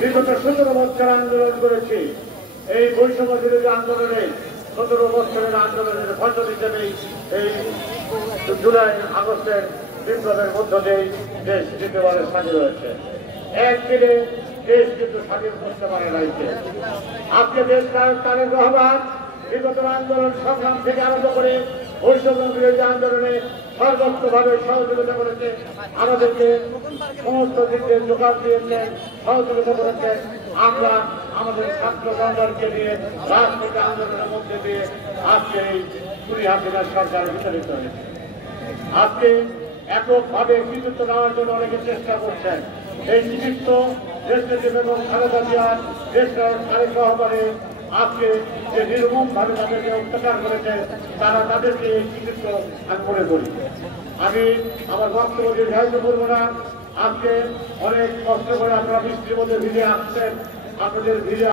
বিগত 17 বছর আন্দোলন করেছি। এই বৈষম্য বিরোধী আন্দোলনে 17 বছরের আন্দোলনের ফসল হিসেবেই এই জুলাই আগস্টের বিপ্লবের মধ্য দিয়েই দেশ দ্বিতীয়বারে স্বাধীন হয়েছে। একদিনে দেশ কিন্তু স্বাধীন করতে পারে রয়েছে। আজকে দেশ তারেক রহমান বিগত আন্দোলন সংগ্রাম থেকে আরম্ভ করে বৈষম্য বিরোধী আন্দোলনে সর্বোচ্চভাবে সহযোগিতা করেছে, আমাদেরকে সমস্ত দিক দিয়ে যোগান দিয়েছেন, সহযোগিতা করেছেন। আমরা আমাদের ছাত্র জনগণকে নিয়ে রাজনৈতিক আন্দোলনের মধ্যে দিয়ে আজকে এই 20 হাসিনার সরকার বিতাড়িত হয়েছে। আজকে এককভাবে কৃতিত্ব নেওয়ার জন্য অনেকে চেষ্টা করছেন। এই কৃতিত্ব দেশনেত্রী বেগম খালেদা জিয়ার, দেশের তারেক রহমানের আজকে যে নির্মমভাবে তাদেরকে অত্যাচার করেছে, তারা তাদেরকে এই কৃতিত্ব আমি মনে করি। আমি আমার বক্তব্য দীর্ঘায়িত করবো না। আজকে অনেক কষ্ট করে আপনারা বৃষ্টির মধ্যে ভিজে আসছেন, আপনাদের ভিজে